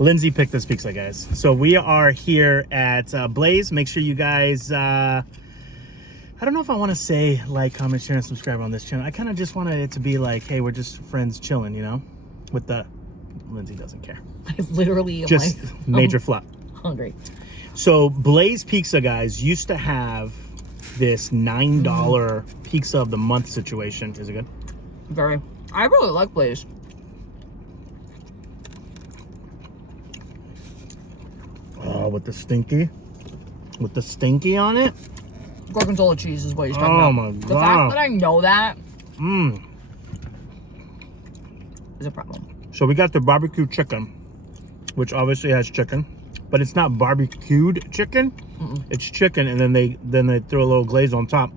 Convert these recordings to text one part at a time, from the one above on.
Lindsay picked this pizza, guys. So we are here at Blaze. Make sure you guys, I don't know if I want to say like, comment, share, and subscribe on this channel. I kind of just wanted it to be like, hey, we're just friends chilling, you know? With the, Lindsay doesn't care. I literally am just like, major flop. Hungry. So Blaze Pizza, guys, used to have this $9 pizza of the month situation. Is it good? Very. I really like Blaze. Oh, with the stinky on it. Gorgonzola cheese is what he's talking about. Oh my god! The fact that I know that is a problem. So we got the barbecue chicken, which obviously has chicken, but it's not barbecued chicken. It's chicken, and then they throw a little glaze on top.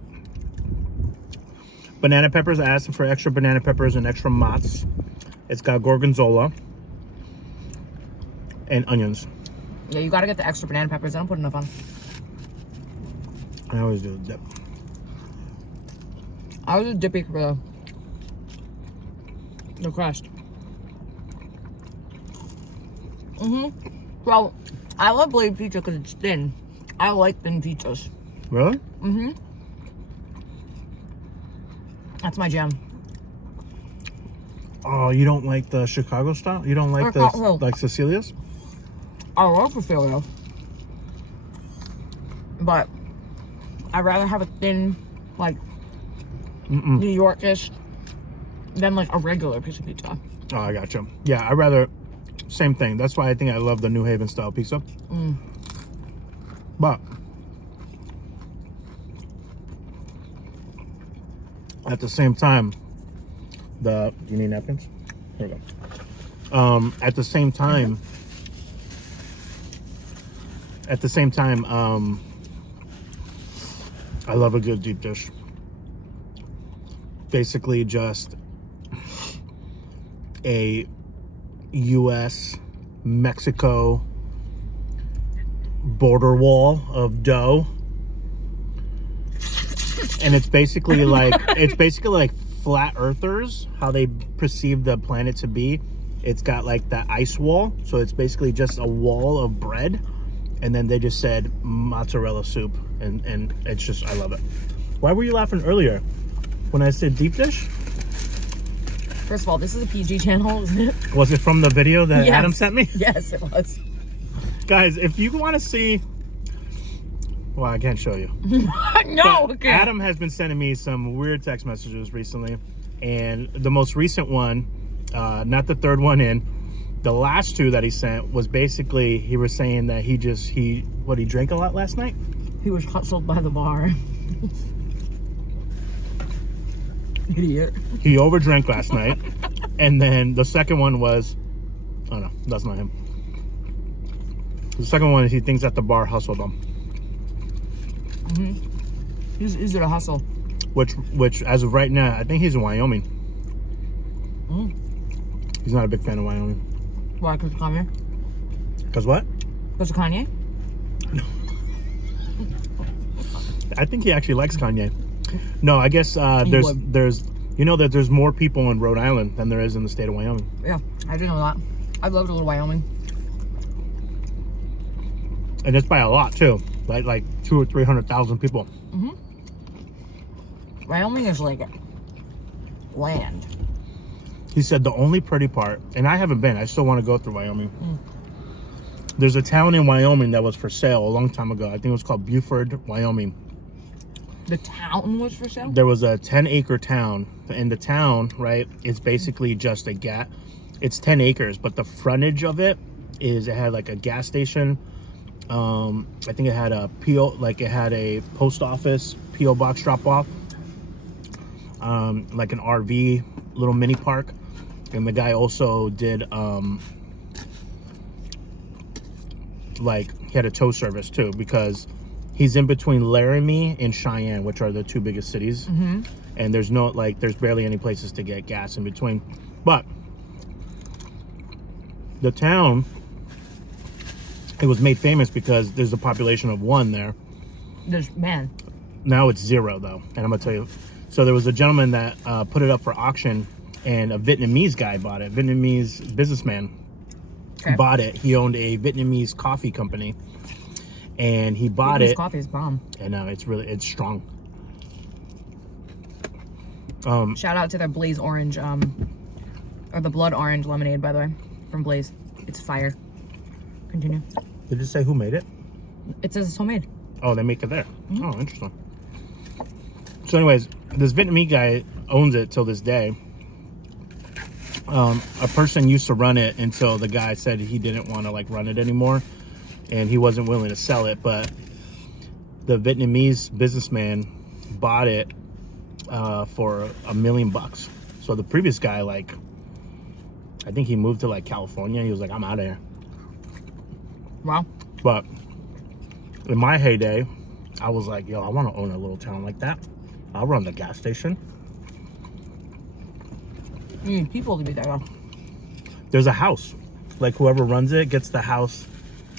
Banana peppers. I asked them for extra banana peppers and extra mozz. It's got gorgonzola and onions. Yeah, you gotta get the extra banana peppers. I don't put enough on. I always do the dip. I was just dipping for the crust. Well, I love Blaze Pizza because it's thin. I like thin pizzas. Really? That's my jam. Oh, you don't like the Chicago style? You don't like the like Cecilia's? I love Cecilia, but I'd rather have a thin, like New Yorkish than like a regular piece of pizza. Oh, I gotcha. Yeah, I'd rather, same thing. That's why I think I love the New Haven style pizza. But at the same time, do you need napkins? Here we go. At the same time, I love a good deep dish. Basically just a US Mexico border wall of dough, and it's basically like flat earthers, how they perceive the planet to be. It's got like that ice wall, so it's basically just a wall of bread, and then they just said mozzarella soup, and it's just, I love it. Why were you laughing earlier when I said deep dish? First of all, this is a PG channel, isn't it? Was it from the video that Adam sent me? Yes, it was. Guys, if you want to see, well, I can't show you. No, okay. Adam has been sending me some weird text messages recently, and the most recent one, not the third one in, the last two that he sent was basically, he was saying that he drank a lot last night? He was hustled by the bar. Idiot. He overdrank last night. And then the second one was, oh no, that's not him. The second one is he thinks that the bar hustled him. He's easy to hustle. Which as of right now, I think he's in Wyoming. He's not a big fan of Wyoming. Why, because of Kanye? Because what? Because of Kanye? I think he actually likes Kanye. No, I guess there's you know that there's more people in Rhode Island than there is in the state of Wyoming. Yeah, I didn't know that. I loved a little Wyoming. And it's by a lot too, like 200,000 or 300,000 people. Wyoming is like land. He said the only pretty part, and I haven't been, I still want to go through Wyoming. There's a town in Wyoming that was for sale a long time ago. I think it was called Buford, Wyoming. The town was for sale? There was a 10-acre town, and the town, right, is basically just a it's 10 acres, but the frontage of it had like a gas station. I think it had a post office, P.O. box drop off, like an RV, little mini park. And the guy also did, he had a tow service too, because he's in between Laramie and Cheyenne, which are the two biggest cities. And there's there's barely any places to get gas in between. But the town, it was made famous because there's a population of 1 there. Now it's 0 though, and I'm gonna tell you. So there was a gentleman that put it up for auction, and a Vietnamese guy bought it, Vietnamese businessman, Okay. bought it. He owned a Vietnamese coffee company, and he bought Vietnamese it. coffee is bomb. I know it's strong. Shout out to their Blaze Orange, or the Blood Orange lemonade, by the way, from Blaze. It's fire. Continue. Did it say who made it? It says it's homemade. Oh, they make it there. Oh, interesting. So, anyways, this Vietnamese guy owns it till this day. A person used to run it until the guy said he didn't want to like run it anymore, and he wasn't willing to sell it. But the Vietnamese businessman bought it for $1 million. So the previous guy, like, I think he moved to like California. He was like, I'm out of here. Wow. But in my heyday, I was like, yo, I want to own a little town like that. I'll run the gas station. You need people to be there, though. There's a house. Like whoever runs it gets the house.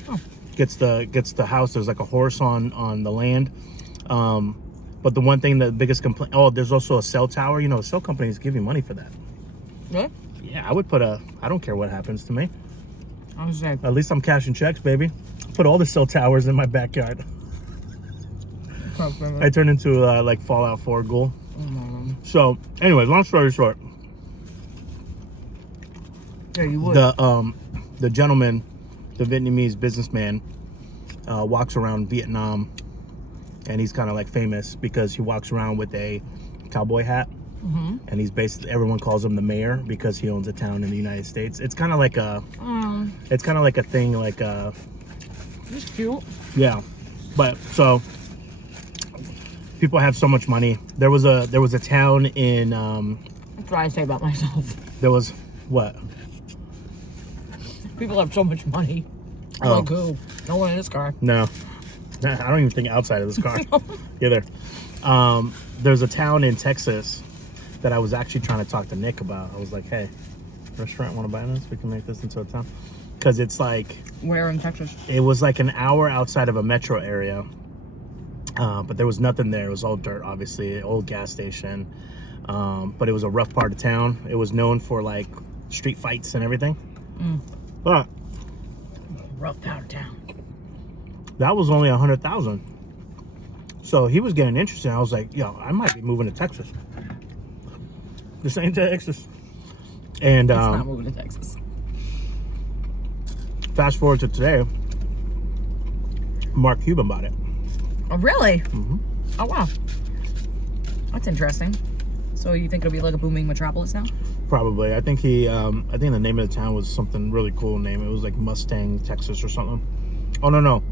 Oh. Gets the house. There's like a horse on the land. But the one thing, the biggest complaint. Oh, there's also a cell tower. You know, cell companies give you money for that. Really? Yeah, I would put I don't care what happens to me. I was like, At least I'm cashing checks, baby. Put all the cell towers in my backyard. I turned into like Fallout 4 ghoul. So, anyways, long story short, yeah, you would. the gentleman, the Vietnamese businessman, walks around Vietnam, and he's kind of like famous because he walks around with a cowboy hat, and he's basically, everyone calls him the mayor because he owns a town in the United States. It's kind of like a thing, like It's cute. yeah, but so people have so much money. There was a town in That's what I say about myself. there was what. People have so much money. I'm like, who? No one in this car. No, I don't even think outside of this car either. There's a town in Texas that I was actually trying to talk to Nick about. I was like, hey, restaurant, want to buy this? We can make this into a town. Because it's like... Where in Texas? It was like an hour outside of a metro area. But there was nothing there. It was all dirt, obviously. Old gas station. But it was a rough part of town. It was known for like street fights and everything. But Rough part of town. that was only 100,000. So he was getting interested. I was like, yo, I might be moving to Texas. This ain't Texas. And It's not moving to Texas. fast forward to today, Mark Cuban bought it. Oh, really? Oh, wow. That's interesting. So you think it'll be like a booming metropolis now? Probably. I think the name of the town was something really cool name. It was like Mustang, Texas or something. Oh, no.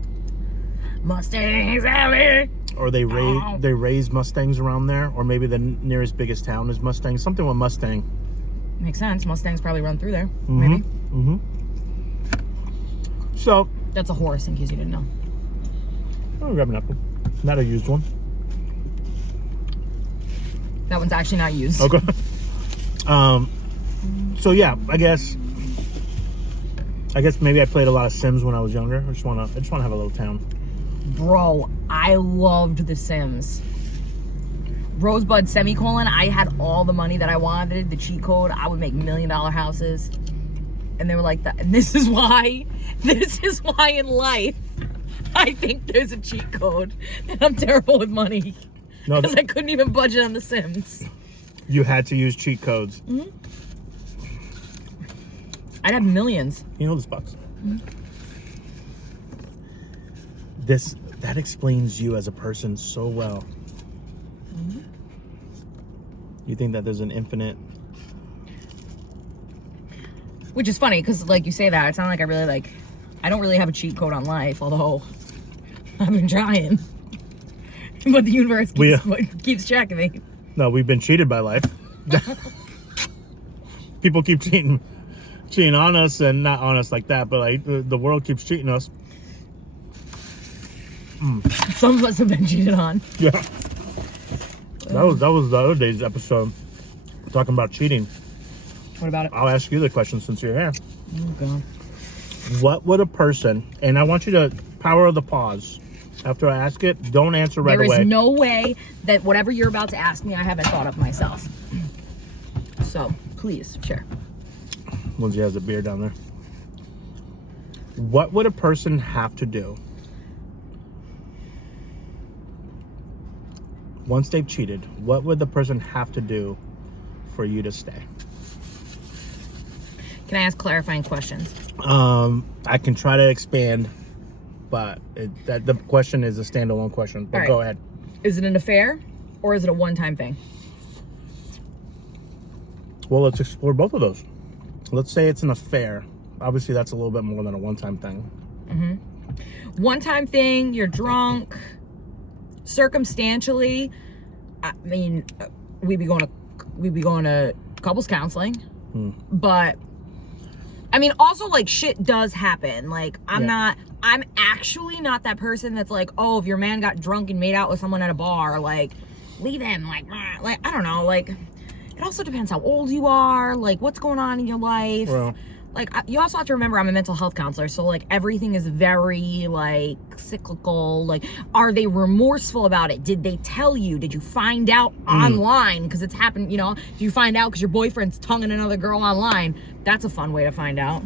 Mustangs Alley. Or they raise Mustangs around there. Or maybe the nearest biggest town is Mustang. Something with Mustang. Makes sense. Mustangs probably run through there. Maybe. So, That's a horse, in case you didn't know. I'll grab an apple. Not a used one. That one's actually not used. Okay. So yeah, I guess maybe I played a lot of Sims when I was younger. I just wanna have a little town. Bro, I loved The Sims. Rosebud semicolon, I had all the money that I wanted, the cheat code. I would make $1 million houses. And they were like that. And this is why in life I think there's a cheat code. And I'm terrible with money. No, Because I couldn't even budget on The Sims. you had to use cheat codes. I'd have millions. You know this box. That explains you as a person so well. You think that there's an infinite... Which is funny, because like you say that, it's not like I don't really have a cheat code on life, although I've been trying. But the universe keeps track of me. No, we've been cheated by life. People keep cheating on us, and not on us like that, but like the world keeps cheating us. Some of us have been cheated on. Yeah. That was the other day's episode, talking about cheating. What about it? I'll ask you the question since you're here. Oh, God. What would a person, and I want you to power of the pause. After I ask it, don't answer right away. There is no way that whatever you're about to ask me, I haven't thought of myself. So, please, share. Lindsay has a beer down there. What would a person have to do once they've cheated? What would the person have to do for you to stay? Can I ask clarifying questions? I can try to expand, but the question is a standalone question. But go ahead. Is it an affair or is it a one-time thing? Well, let's explore both of those. Let's say it's an affair. Obviously, that's a little bit more than a one-time thing. One-time thing, you're drunk. Circumstantially, I mean, we'd be going to couples counseling. But I mean, also, like, shit does happen. Like, I'm actually not that person that's like, oh, if your man got drunk and made out with someone at a bar, like, leave him. Like, I don't know. Like, it also depends how old you are, like, what's going on in your life. Well, Like, you also have to remember I'm a mental health counselor, so, like, everything is very, like, cyclical. Like, are they remorseful about it? Did they tell you? Did you find out online? Because it's happened, you know? Did you find out because your boyfriend's tonguing another girl online? That's a fun way to find out.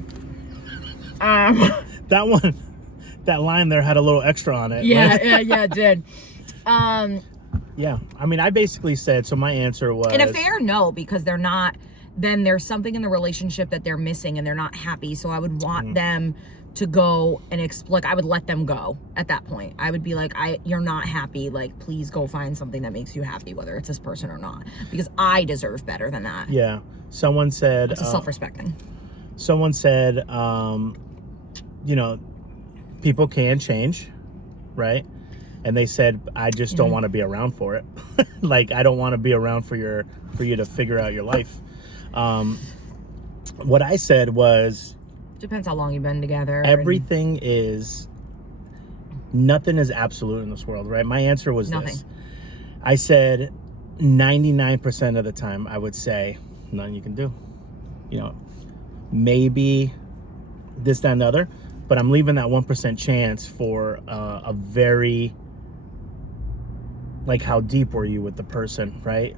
that line there had a little extra on it. Yeah, it did. Yeah, I mean, I basically said, so my answer was... An affair, no, because they're not... Then there's something in the relationship that they're missing and they're not happy. So I would want them to go and I would let them go at that point. I would be like, you're not happy. Like, please go find something that makes you happy, whether it's this person or not, because I deserve better than that. Yeah. Someone said... It's self-respecting. Someone said, you know, people can change, right? And they said, I just don't want to be around for it. Like, I don't want to be around for you to figure out your life. What I said was... Depends how long you've been together. Everything is... Nothing is absolute in this world, right? My answer was this. I said 99% of the time, I would say, nothing you can do. You know, maybe this, that, and the other. But I'm leaving that 1% chance for a very... Like, how deep were you with the person, right?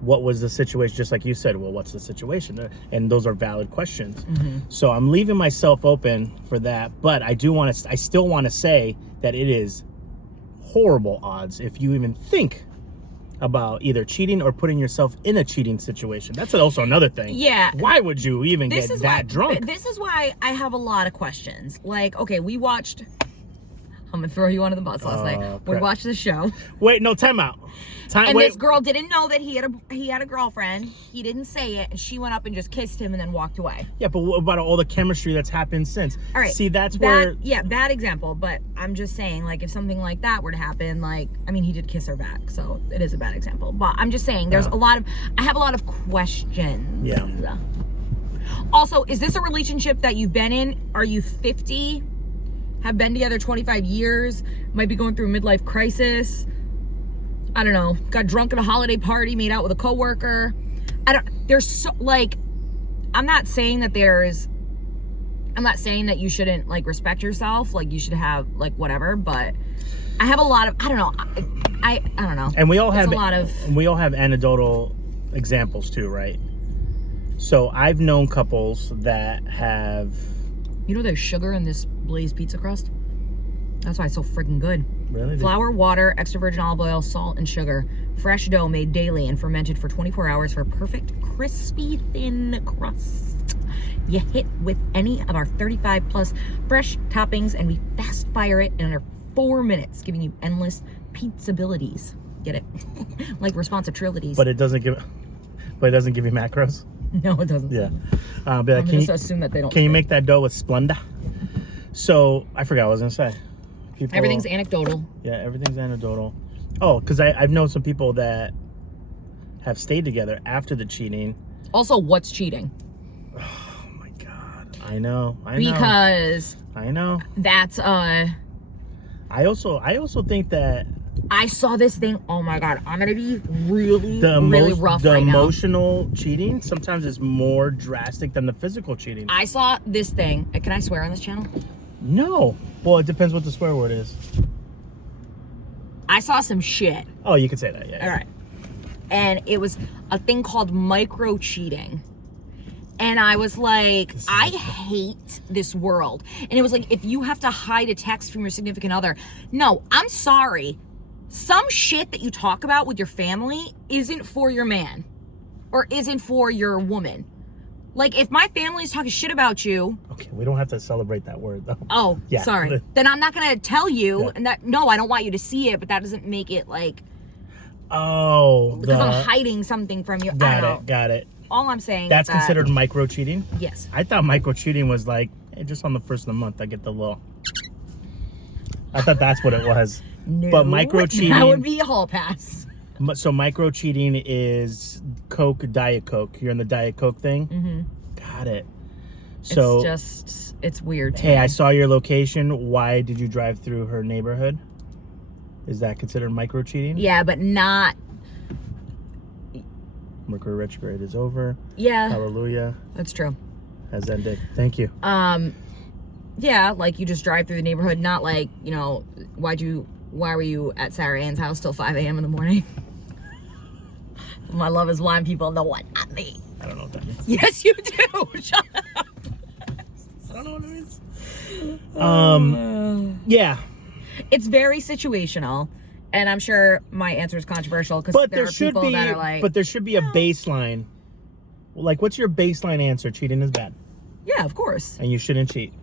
What was the situation? Just like you said, well, what's the situation? And those are valid questions. So I'm leaving myself open for that. But I still want to say that it is horrible odds if you even think about either cheating or putting yourself in a cheating situation. That's also another thing. Yeah. Why would you even get that drunk? This is why I have a lot of questions. Like, okay, we watched... I'm gonna throw you under the bus last night. We watched the show. Wait, no, time out. This girl didn't know that he had a girlfriend. He didn't say it, and she went up and just kissed him and then walked away. Yeah, but what about all the chemistry that's happened since? All right. See, that's where... Yeah, bad example, but I'm just saying, like, if something like that were to happen, like, I mean, he did kiss her back, so it is a bad example. But I'm just saying, I have a lot of questions. Yeah. Also, is this a relationship that you've been in? Are you 50? Have been together 25 years, might be going through a midlife crisis. I don't know. Got drunk at a holiday party, made out with a coworker. I'm not saying that you shouldn't, like, respect yourself. Like, you should have, like, whatever. But I have a lot of, I don't know. I don't know. And we all have anecdotal examples too, right? So I've known couples that have... You know there's sugar in this Blaze Pizza crust? That's why it's so freaking good. Really? Flour, water, extra virgin olive oil, salt, and sugar. Fresh dough made daily and fermented for 24 hours for a perfect, crispy, thin crust. You hit with any of our 35 plus fresh toppings, and we fast fire it in under 4 minutes, giving you endless pizza abilities. Get it? Like responsive trilogies. But it doesn't give you macros? No, it doesn't. Yeah. I'm just assume that they don't. Can you make that dough with Splenda? So I forgot what I was gonna say. Everything's anecdotal. Yeah, everything's anecdotal. Oh, because I've known some people that have stayed together after the cheating. Also, what's cheating? Oh my God, I know. Because I know. That's I also think that I saw this thing. Oh my God, I'm gonna be really rough right now. The emotional cheating sometimes is more drastic than the physical cheating. I saw this thing. Can I swear on this channel? No. Well, it depends what the swear word is. I saw some shit. Oh, you could say that, yeah. All right. And it was a thing called micro cheating. And I was like, I hate this world. And it was like, if you have to hide a text from your significant other, no, I'm sorry. Some shit that you talk about with your family isn't for your man or isn't for your woman. Like, if my family's talking shit about you. Okay, we don't have to celebrate that word, though. Oh, yeah. Sorry. Then I'm not going to tell you. And that, no, I don't want you to see it, but that doesn't make it like. Oh. Because I'm hiding something from you. Got it. All I'm saying That's is that, considered micro cheating? Yes. I thought micro cheating was like, hey, just on the first of the month, I get the little. I thought that's what it was. No, but micro cheating. That would be a hall pass. So micro cheating is Coke, Diet Coke. You're in the Diet Coke thing? Mm-hmm. Got it. So it's weird to me. Hey, I saw your location. Why did you drive through her neighborhood? Is that considered micro cheating? Yeah, but not. Mercury retrograde is over. Yeah. Hallelujah. That's true. Has ended. Thank you. Yeah, like you just drive through the neighborhood, not like, you know, why were you at Sarah Ann's house till 5 a.m. in the morning? My love is blind people know what, not me. I don't know what that means. Yes, you do. Shut up. I don't know what it means. Yeah. It's very situational. And I'm sure my answer is controversial because there are people that are like. But there should be a baseline. Like, what's your baseline answer? Cheating is bad. Yeah, of course. And you shouldn't cheat.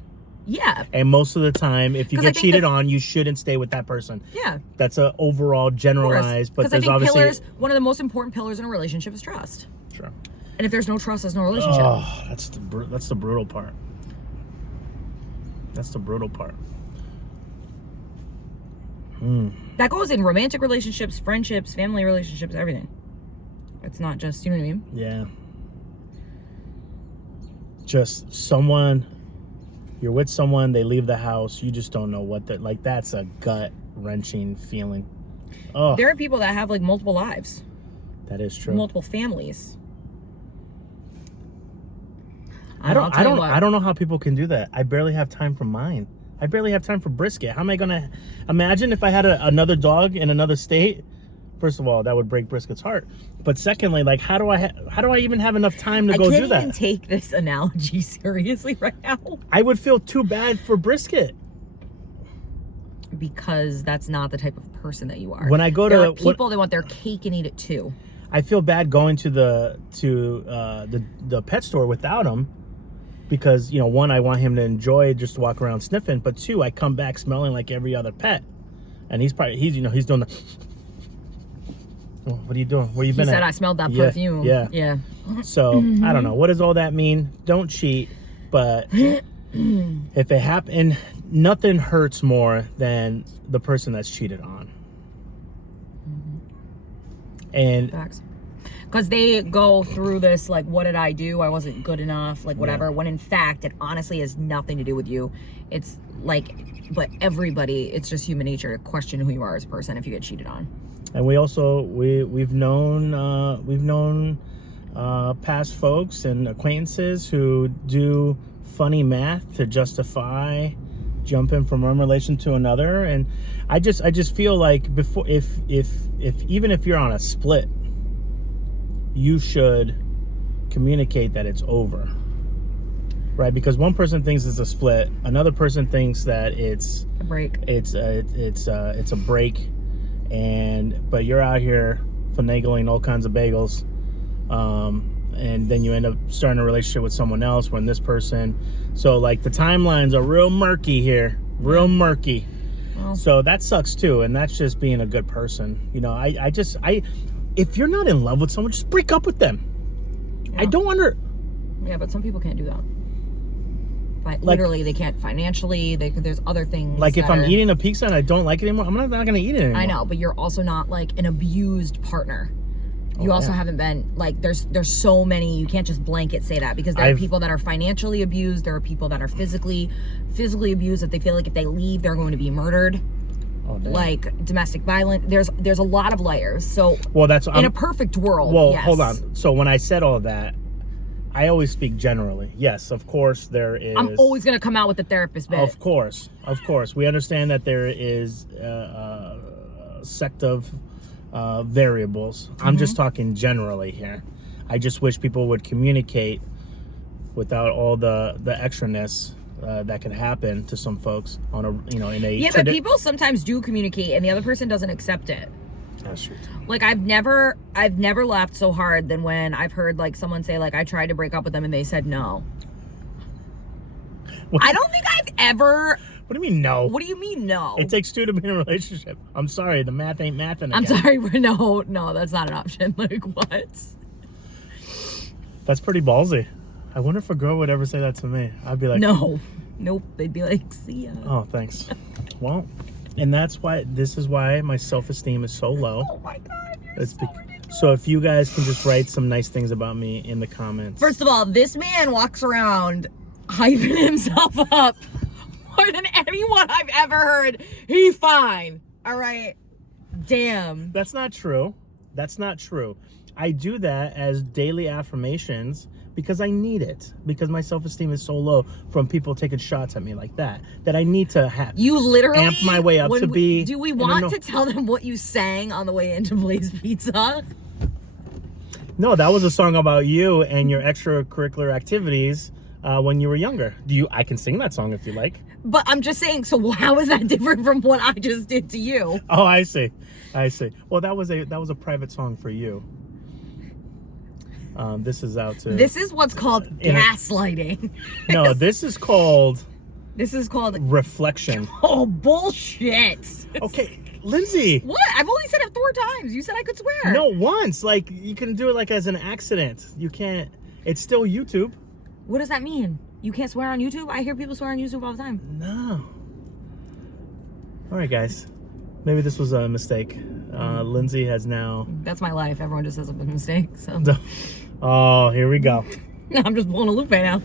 Yeah. And most of the time, if you get cheated on, you shouldn't stay with that person. Yeah. That's a overall generalized. But there's obviously one of the most important pillars in a relationship is trust. Sure. And if there's no trust, there's no relationship. Oh, that's the brutal part. That's the brutal part. That goes in romantic relationships, friendships, family relationships, everything. It's not just, you know what I mean? Yeah. Just someone, you're with someone, they leave the house, you just don't know what they're like. That's a gut-wrenching feeling. Oh, there are people that have like multiple lives. That is true. Multiple families. I don't know how people can do that. I barely have time for mine. I barely have time for Brisket. How am I gonna imagine if I had another dog in another state? First of all, that would break Brisket's heart. But secondly, like, how do I even have enough time to go do that? I can't even take this analogy seriously right now. I would feel too bad for Brisket. Because that's not the type of person that you are. When I go there to are people that want their cake and eat it too. I feel bad going to the pet store without him. Because, you know, one, I want him to enjoy just to walk around sniffing, but two, I come back smelling like every other pet, and he's doing the. Oh, what are you doing? Where you been? He said I smelled that perfume. Yeah. So I don't know. What does all that mean? Don't cheat, but if it happened, nothing hurts more than the person that's cheated on. And. Facts. Because they go through this, like, what did I do? I wasn't good enough, like, whatever. Yeah. When in fact, it honestly has nothing to do with you. It's like, but everybody, it's just human nature to question who you are as a person if you get cheated on. And we also, we've known past folks and acquaintances who do funny math to justify jumping from one relation to another. And I just feel like if even if you're on a split, you should communicate that it's over, right? Because one person thinks it's a split, another person thinks that it's a break. It's a break, but you're out here finagling all kinds of bagels, and then you end up starting a relationship with someone else when this person. So like the timelines are real murky here, real murky. Well, so that sucks too, and that's just being a good person. You know, I if you're not in love with someone, just break up with them. Yeah. I don't wonder. Yeah, but some people can't do that. Literally, they can't financially. There's other things. Like if I'm eating a pizza and I don't like it anymore, I'm not going to eat it anymore. I know, but you're also not like an abused partner. You also haven't been like. There's so many. You can't just blanket say that because there are people that are financially abused. There are people that are physically abused that they feel like if they leave, they're going to be murdered. Oh, like domestic violence. There's a lot of layers. So that's in a perfect world. Well, yes. Hold on. So when I said all that, I always speak generally. Yes, of course there is. I'm always gonna come out with the therapist bit. Of course. We understand that there is a sect of variables. I'm just talking generally here. I just wish people would communicate without all the extraness that can happen to some folks on a in a but people sometimes do communicate and the other person doesn't accept it. That's true. Like I've never laughed so hard than when I've heard like someone say like I tried to break up with them and they said no. I don't think I've ever. What do you mean no? What do you mean no? It takes two to be in a relationship. I'm sorry, the math ain't mathing again. I'm sorry, but no, that's not an option. Like what? That's pretty ballsy. I wonder if a girl would ever say that to me. I'd be like, no, nope. They'd be like, see ya. Oh, thanks. Well, and this is why my self-esteem is so low. Oh my God, you're so ridiculous. So if you guys can just write some nice things about me in the comments. First of all, this man walks around hyping himself up more than anyone I've ever heard. He's fine. All right. Damn. That's not true. That's not true. I do that as daily affirmations because I need it. Because my self-esteem is so low from people taking shots at me like that I need to have. You literally amp my way up to be. Do we want to tell them what you sang on the way into Blaze Pizza? No, that was a song about you and your extracurricular activities when you were younger. I can sing that song if you like. But I'm just saying, so how is that different from what I just did to you? Oh, I see. Well, that was a private song for you. This is out to. This is what's called gaslighting. No, this is called reflection. Oh, bullshit. Okay, Lindsay. What? I've only said it 4 times. You said I could swear. No, once. Like, you can do it like as an accident. You can't. It's still YouTube. What does that mean? You can't swear on YouTube? I hear people swear on YouTube all the time. No. All right, guys. Maybe this was a mistake. Lindsay has now. That's my life. Everyone just says it's a mistake. So. Oh, here we go. I'm just pulling a Lupe now.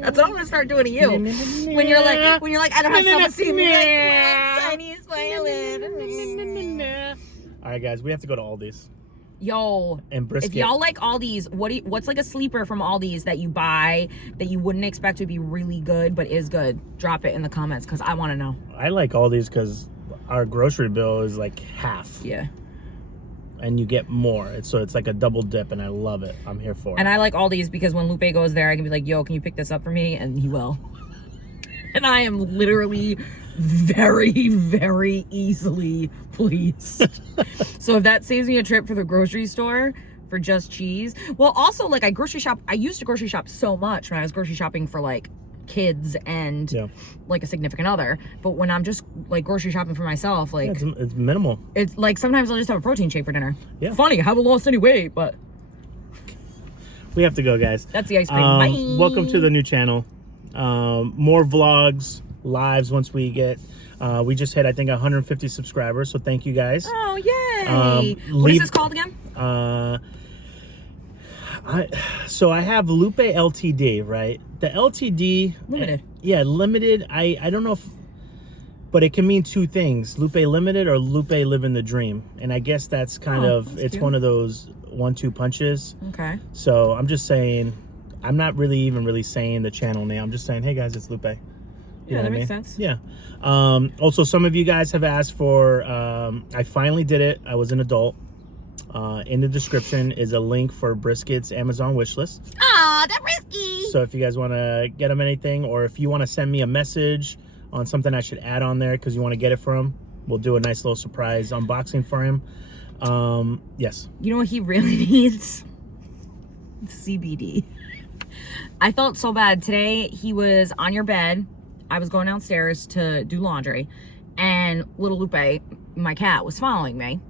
That's what I'm gonna start doing to you. When you're like, I don't have self-esteem. You're like, well, Chinese violin. All right, guys, we have to go to Aldi's. Yo, and Brisket. If y'all like Aldi's, what's like a sleeper from Aldi's that you buy that you wouldn't expect to be really good but is good? Drop it in the comments because I want to know. I like Aldi's because our grocery bill is like half. Yeah. And you get more. So it's like a double dip, and I love it. I'm here for it. And I like Aldi's because when Lupe goes there, I can be like, yo, can you pick this up for me? And he will. And I am literally very, very easily pleased. So if that saves me a trip for the grocery store for just cheese. Well, also, like, I used to grocery shop so much when I was grocery shopping for, like, kids and like a significant other, but when I'm just like grocery shopping for myself, like it's minimal. It's like sometimes I'll just have a protein shake for dinner. Yeah, funny, I haven't lost any weight, but we have to go, guys. That's the ice cream. Bye. Welcome to the new channel. More vlogs, lives once we get we just hit I think 150 subscribers, so thank you guys. Oh yay. What is this called again? I have Lupe LTD, right? The LTD limited. Yeah, limited. I don't know if, but it can mean two things: Lupe Limited or Lupe Living the Dream. And I guess that's kind of it's cute. One of those 1-2 punches. Okay. So I'm just saying, I'm not really saying the channel name. I'm just saying, hey guys, it's Lupe. Yeah, that makes sense. Yeah. Also, some of you guys have asked for. I finally did it. I was an adult. In the description is a link for Brisket's Amazon wishlist. Ah, that risky. So if you guys want to get him anything, or if you want to send me a message on something I should add on there because you want to get it for him, we'll do a nice little surprise unboxing for him. Yes. You know what he really needs? CBD. I felt so bad. Today he was on your bed. I was going downstairs to do laundry, and little Lupe, my cat, was following me.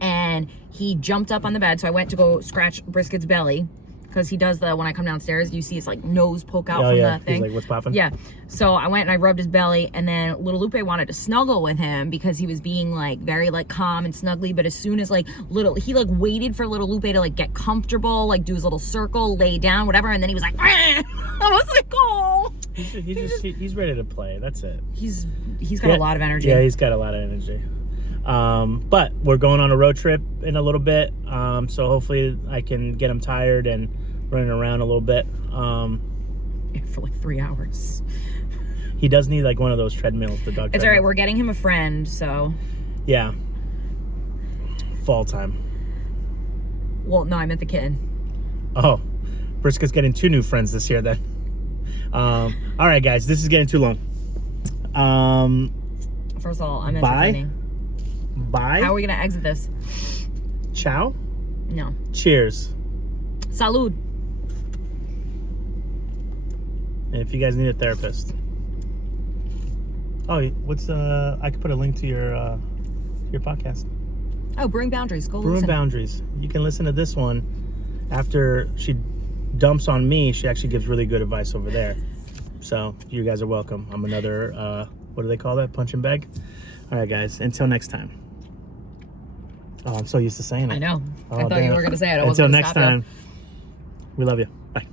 And he jumped up on the bed, so I went to go scratch Brisket's belly because he does when I come downstairs, you see his like nose poke out from the thing. He's like, what's popping? Yeah. So I went and I rubbed his belly, and then little Lupe wanted to snuggle with him because he was being like very like calm and snuggly. But as soon as he like waited for little Lupe to like get comfortable, like do his little circle, lay down, whatever, and then he was like, I was like, oh. He's ready to play. That's it. He's got a lot of energy. Yeah, he's got a lot of energy. But we're going on a road trip in a little bit, so hopefully I can get him tired and running around a little bit. For like 3 hours. He does need like one of those treadmills. The dog. It's all right. We're getting him a friend, so. Yeah. Fall time. Well, no, I meant the kitten. Oh, Brisket's getting 2 new friends this year then. All right, guys, this is getting too long. First of all, I'm Bye. entertaining. Bye. How are we gonna exit this? Ciao. No. Cheers. Salud. And if you guys need a therapist. Oh, what's I could put a link to your podcast. Oh, Brewing Boundaries. Go Brewing listen. Boundaries. You can listen to this one after she dumps on me. She actually gives really good advice over there. So you guys are welcome. I'm another, what do they call that? Punching bag? All right, guys. Until next time. Oh, I'm so used to saying it. I know. Oh, I thought you damn were it. going to say it. I Until wasn't gonna next stop you. time. We love you. Bye.